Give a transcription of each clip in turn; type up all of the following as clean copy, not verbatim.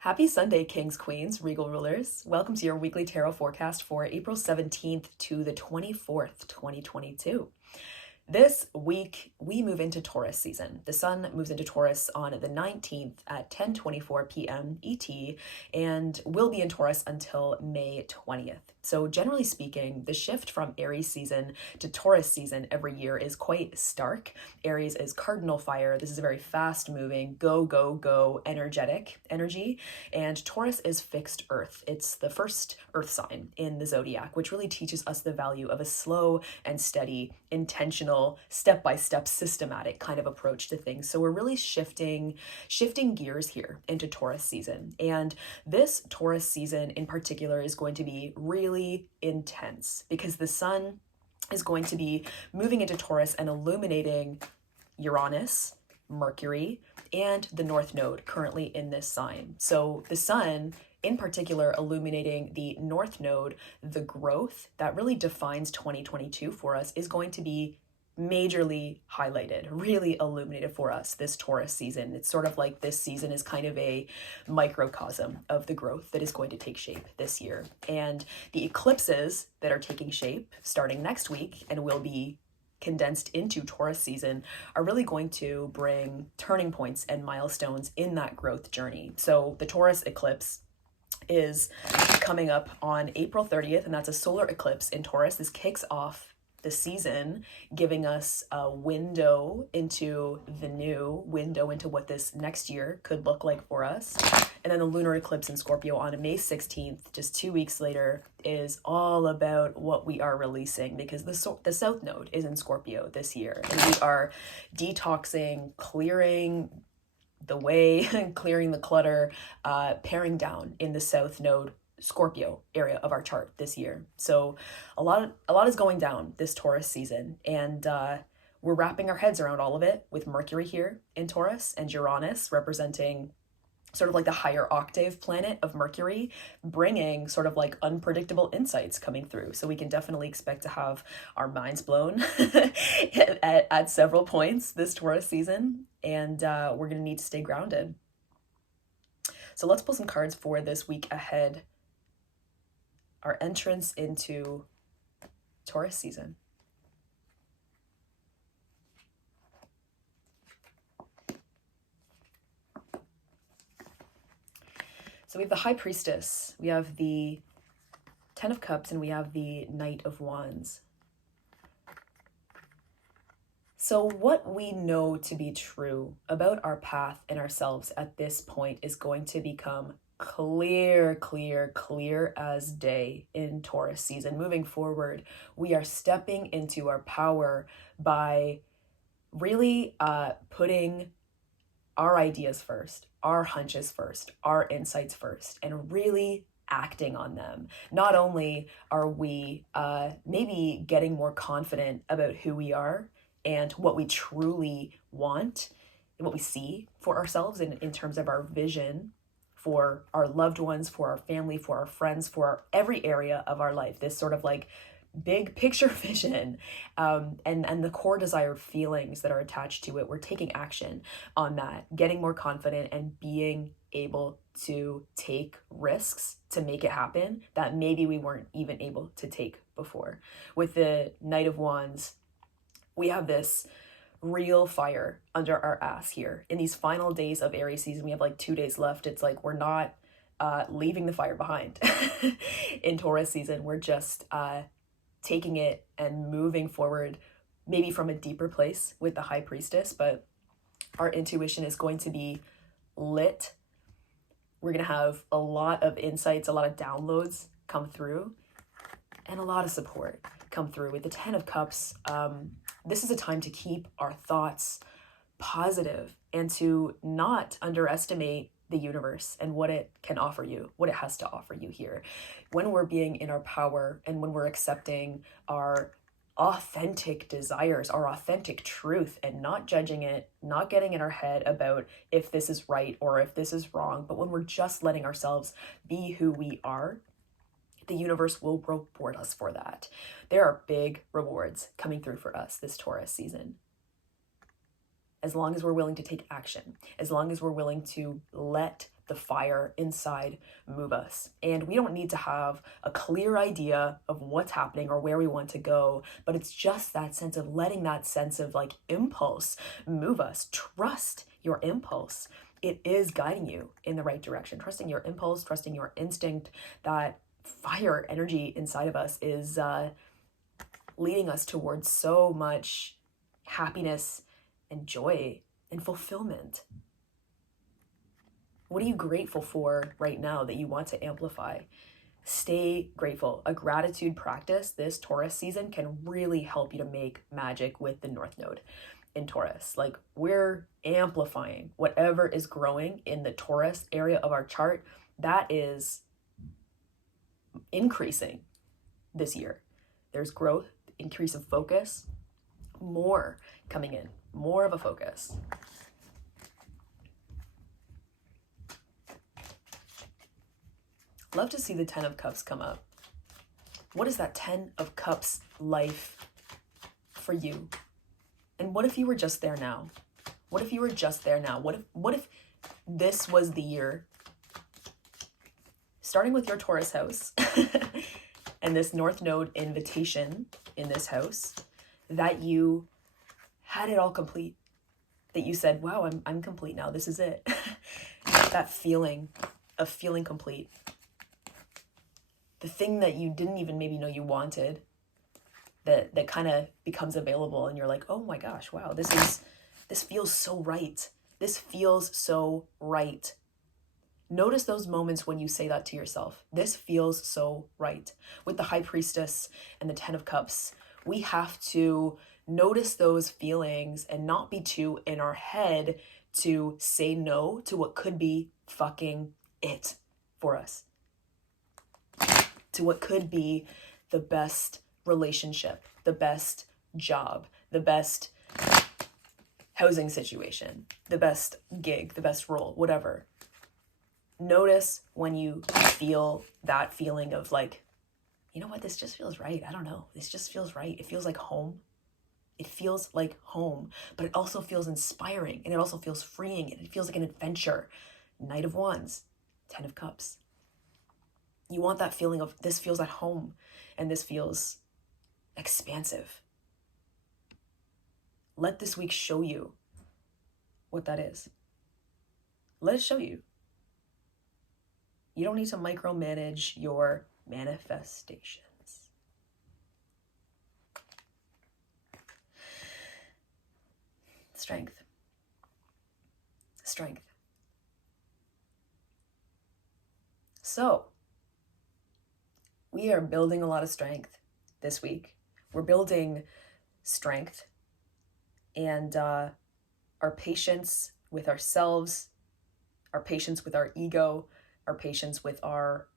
Happy Sunday, Kings, Queens, Regal Rulers. Welcome to your weekly tarot forecast for April 17th to the 24th, 2022. This week, we move into Taurus season. The sun moves into Taurus on the 19th at 10:24 p.m. ET and will be in Taurus until May 20th. So generally speaking, the shift from Aries season to Taurus season every year is quite stark. Aries is cardinal fire. This is a very fast moving, go, go, go, energetic energy. And Taurus is fixed earth. It's the first earth sign in the zodiac, which really teaches us the value of a slow and steady, intentional, step-by-step, systematic kind of approach to things. So we're really shifting gears here into Taurus season. And this Taurus season in particular is going to be really intense because the sun is going to be moving into Taurus and illuminating Uranus, Mercury, and the North Node currently in this sign. So the sun in particular illuminating the North Node, the growth that really defines 2022 for us is going to be majorly highlighted, really illuminated for us this Taurus season. It's sort of like this season is kind of a microcosm of the growth that is going to take shape this year. And the eclipses that are taking shape starting next week and will be condensed into Taurus season are really going to bring turning points and milestones in that growth journey. So the Taurus eclipse is coming up on April 30th, and that's a solar eclipse in Taurus. This kicks off the season, giving us a window into what this next year could look like for us. And then the lunar eclipse in Scorpio on May 16th, just 2 weeks later, is all about what we are releasing because the South Node is in Scorpio this year. And we are detoxing, clearing the way, clearing the clutter, paring down in the South Node Scorpio area of our chart this year. So a lot is going down this Taurus season, and we're wrapping our heads around all of it with Mercury here in Taurus and Uranus representing sort of like the higher octave planet of Mercury, bringing sort of like unpredictable insights coming through. So we can definitely expect to have our minds blown at several points this Taurus season, and we're going to need to stay grounded. So let's pull some cards for this week ahead. Our entrance into Taurus season. So we have the High Priestess, we have the Ten of Cups, and we have the Knight of Wands. So what we know to be true about our path and ourselves at this point is going to become clear as day in Taurus season. Moving forward, we are stepping into our power by really putting our ideas first, our hunches first, our insights first, and really acting on them. Not only are we maybe getting more confident about who we are and what we truly want and what we see for ourselves in terms of our vision for our loved ones, for our family, for our friends, for every area of our life, this sort of like big picture vision, and the core desired feelings that are attached to it. We're taking action on that, getting more confident and being able to take risks to make it happen that maybe we weren't even able to take before. With the Knight of Wands, we have this real fire under our ass here in these final days of Aries season. We have like 2 days left. It's like we're not leaving the fire behind in Taurus season. We're just taking it and moving forward, maybe from a deeper place with the High Priestess, but our intuition is going to be lit. We're going to have a lot of insights, a lot of downloads come through, and a lot of support come through. With the Ten of Cups, this is a time to keep our thoughts positive and to not underestimate the universe and what it can offer you, what it has to offer you here. When we're being in our power and when we're accepting our authentic desires, our authentic truth, and not judging it, not getting in our head about if this is right or if this is wrong, but when we're just letting ourselves be who we are, the universe will reward us for that. There are big rewards coming through for us this Taurus season. As long as we're willing to take action, as long as we're willing to let the fire inside move us. And we don't need to have a clear idea of what's happening or where we want to go, but it's just that sense of letting that sense of like impulse move us. Trust your impulse. It is guiding you in the right direction. Trusting your impulse, trusting your instinct, that fire energy inside of us is leading us towards so much happiness and joy and fulfillment. What are you grateful for right now that you want to amplify? Stay grateful. A gratitude practice this Taurus season can really help you to make magic with the North Node in Taurus. Like, we're amplifying whatever is growing in the Taurus area of our chart. That is increasing this year. There's growth, increase of focus, more coming in, more of a focus. Love to see the 10 of Cups come up. What is that 10 of Cups life for you? And what if you were just there now? What if you were just there now? What if this was the year, starting with your Taurus house and this North Node invitation in this house, that you had it all complete, that you said, wow, I'm complete now. This is it. That feeling of feeling complete. The thing that you didn't even maybe know you wanted, that kind of becomes available, and you're like, oh my gosh, wow, this feels so right. This feels so right. Notice those moments when you say that to yourself. This feels so right. With the High Priestess and the 10 of Cups, we have to notice those feelings and not be too in our head to say no to what could be fucking it for us. To what could be the best relationship, the best job, the best housing situation, the best gig, the best role, whatever. Notice when you feel that feeling of like, you know what, this just feels right. I don't know. This just feels right. It feels like home. It feels like home, but it also feels inspiring, and it also feels freeing, and it feels like an adventure. Knight of Wands, 10 of Cups. You want that feeling of this feels at home, and this feels expansive. Let this week show you what that is. Let it show you. You don't need to micromanage your manifestations. Strength. Strength. So, we are building a lot of strength this week. We're building strength and our patience with ourselves, our patience with our ego, our patience with our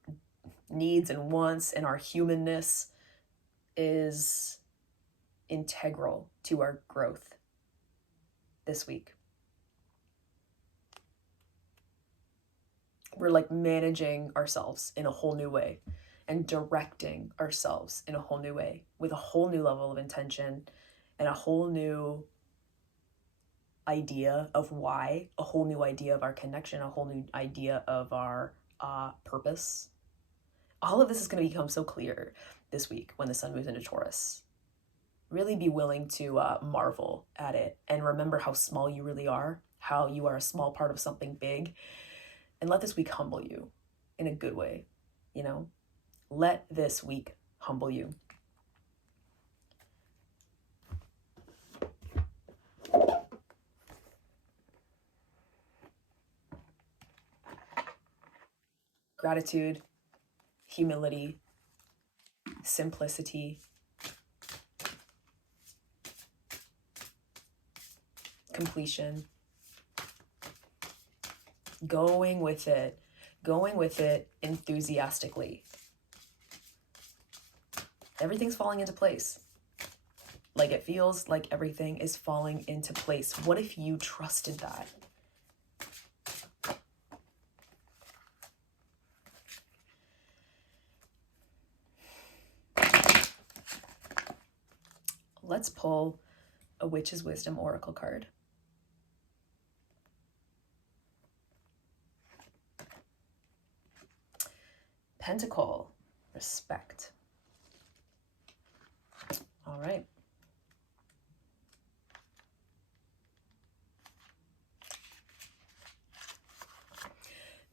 needs and wants, and our humanness is integral to our growth this week. We're like managing ourselves in a whole new way and directing ourselves in a whole new way with a whole new level of intention and a whole new idea of why, a whole new idea of our connection, a whole new idea of our purpose. All of this is going to become so clear this week when the sun moves into Taurus. Really be willing to marvel at it and remember how small you really are, how you are a small part of something big, and let this week humble you in a good way, you know? Let this week humble you. Gratitude, humility, simplicity, completion, going with it enthusiastically. Everything's falling into place. Like, it feels like everything is falling into place. What if you trusted that? Let's pull a Witch's Wisdom Oracle card. Pentacle, respect. All right.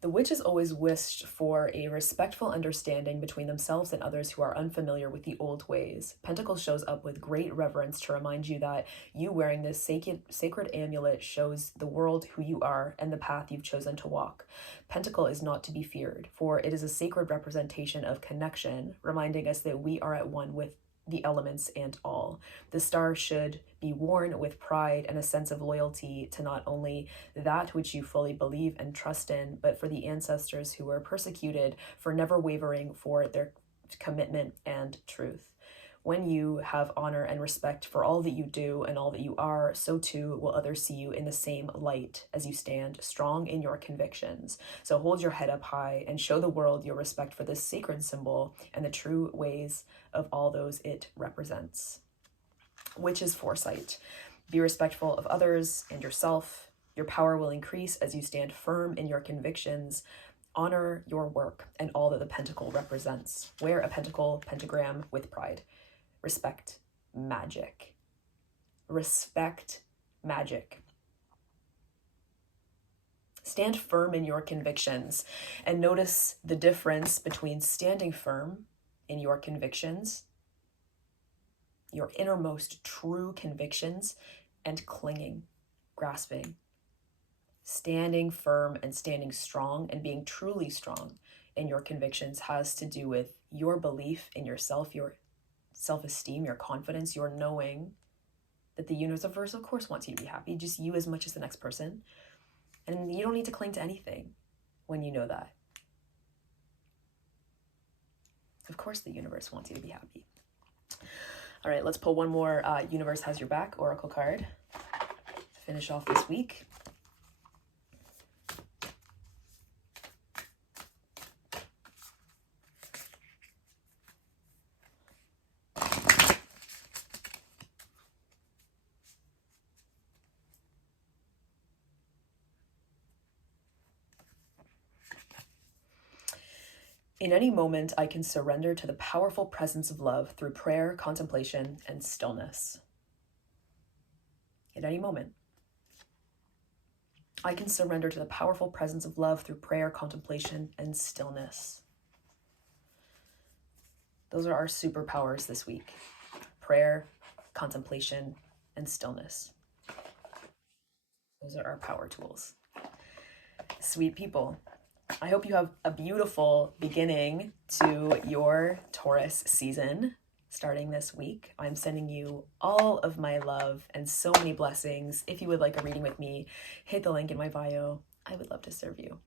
The witch has always wished for a respectful understanding between themselves and others who are unfamiliar with the old ways. Pentacle shows up with great reverence to remind you that you wearing this sacred amulet shows the world who you are and the path you've chosen to walk. Pentacle is not to be feared, for it is a sacred representation of connection, reminding us that we are at one with the elements and all. The star should be worn with pride and a sense of loyalty to not only that which you fully believe and trust in, but for the ancestors who were persecuted for never wavering for their commitment and truth. When you have honor and respect for all that you do and all that you are, so too will others see you in the same light as you stand strong in your convictions. So hold your head up high and show the world your respect for this sacred symbol and the true ways of all those it represents. Which is foresight. Be respectful of others and yourself. Your power will increase as you stand firm in your convictions. Honor your work and all that the pentacle represents. Wear a pentagram with pride. Respect magic. Respect magic. Stand firm in your convictions and notice the difference between standing firm in your convictions, your innermost true convictions, and clinging, grasping. Standing firm and standing strong and being truly strong in your convictions has to do with your belief in yourself, your self-esteem, your confidence, your knowing that the universe, of course, wants you to be happy, just you as much as the next person. And you don't need to cling to anything when you know that. Of course, the universe wants you to be happy. All right, let's pull one more Universe Has Your Back oracle card to finish off this week. In any moment, I can surrender to the powerful presence of love through prayer, contemplation, and stillness. At any moment, I can surrender to the powerful presence of love through prayer, contemplation, and stillness. Those are our superpowers this week. Prayer, contemplation, and stillness. Those are our power tools. Sweet people. I hope you have a beautiful beginning to your Taurus season starting this week. I'm sending you all of my love and so many blessings. If you would like a reading with me, hit the link in my bio. I would love to serve you.